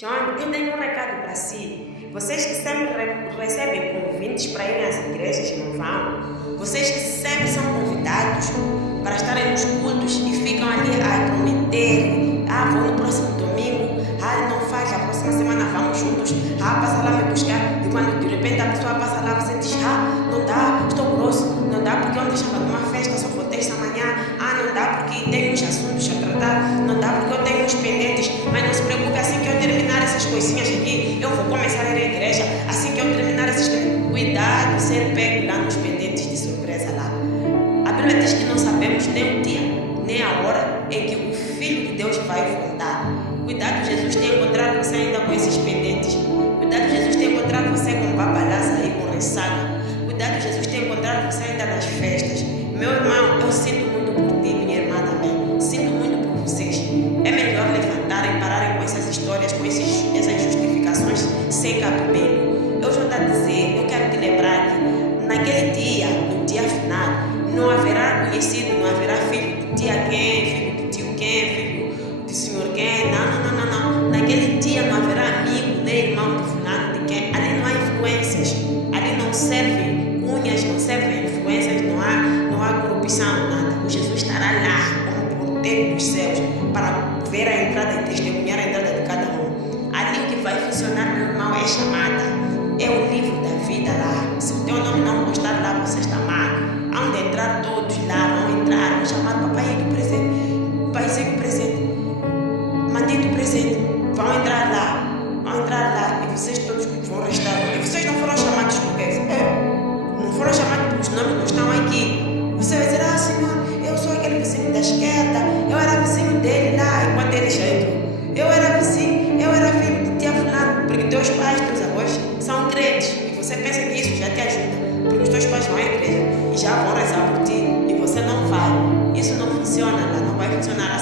John, eu tenho um recado para si. Vocês que sempre recebem convites para irem às igrejas e não vão, vocês que sempre são convidados para estarem nos cultos e ficam ali a prometer: vou no próximo domingo, não faz, a próxima semana vamos juntos, passa lá me buscar. E quando de repente a pessoa passa lá, você diz: não dá, estou grosso, não dá porque ontem estava numa festa, só vou ter esta manhã, não dá porque tenho uns assuntos a tratar, não dá porque eu tenho uns pendentes. Mas não se preocupe, assim que eu terminar essas coisinhas aqui, eu vou começar a ir à igreja. Assim que eu terminar esses pendentes, cuidado de ser pego lá nos pendentes de surpresa lá. A Bíblia diz que não sabemos nem o dia, nem a hora em que o Filho de Deus vai voltar. Cuidado, Jesus tem encontrado você ainda com esses pendentes. Cuidado, Jesus tem encontrado você com babalaça e com ressaca. Cuidado, Jesus tem encontrado você ainda nas festas. Meu irmão, eu sinto muito por ti, minha irmã também. Sinto muito por vocês. É melhor levantarem, pararem com essas histórias, com essas justificações sem cabimento. Eu já estou a dizer, eu quero te lembrar que naquele dia, no dia final, não haverá conhecido, não haverá filho de tia quem, filho de tio quem, filho de senhor quem. Não. Naquele dia não haverá amigo, nem irmão de fulano, de quem. Ali não há influências. Ali não servem cunhas, não servem influências, não há corrupção, nada. O Jesus estará lá como porteiro dos céus para ver a entrada e testemunhar a entrada de cada um. Ali o que vai funcionar, meu irmão, é chamada. É o livro da vida lá. Se o teu nome não constar lá, você está mal. Hão de entrar todos lá, vão entrar, vão chamar papai do presente, paizinho presente, mandito presente. Vão entrar lá e vocês todos vão restar. E vocês não foram chamados por quê? Não foram chamados pelos nomes que não estão aqui. Você vai dizer: Senhor, eu sou aquele vizinho da esquerda, eu era vizinho dele lá, enquanto ele já entrou. Eu era vizinho, eu era filho de tia fulano, porque teus pais, teus avós são crentes. E você pensa que isso já te ajuda, porque os teus pais vão à igreja e já vão rezar por ti, e você não vai. Isso não funciona, não vai funcionar.